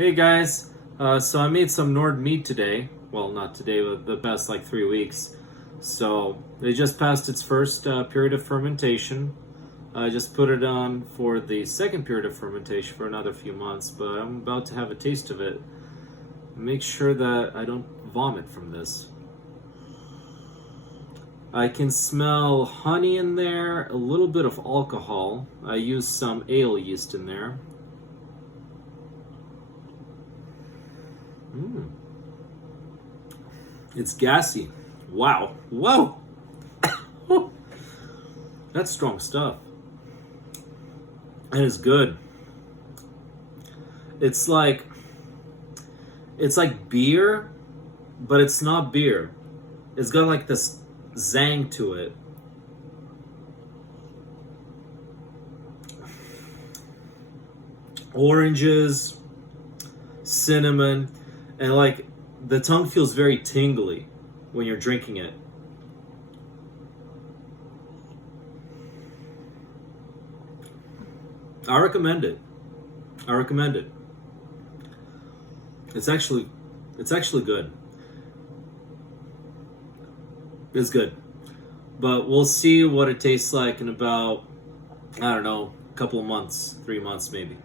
Hey guys, so I made some Nord Mead today. Well, not today, but the past like 3 weeks. So it just passed its first period of fermentation. I just put it on for the second period of fermentation for another few months, but I'm about to have a taste of it. Make sure that I don't vomit from this. I can smell honey in there, a little bit of alcohol. I used some ale yeast in there. It's gassy. Wow. Whoa! That's strong stuff. And it's good. It's like beer, but it's not beer. It's got like this zang to it. Oranges, cinnamon, and like the tongue feels very tingly when you're drinking it. I recommend it. I recommend it. It's actually good. It's good. But we'll see what it tastes like in about, I don't know, a couple of months, 3 months maybe.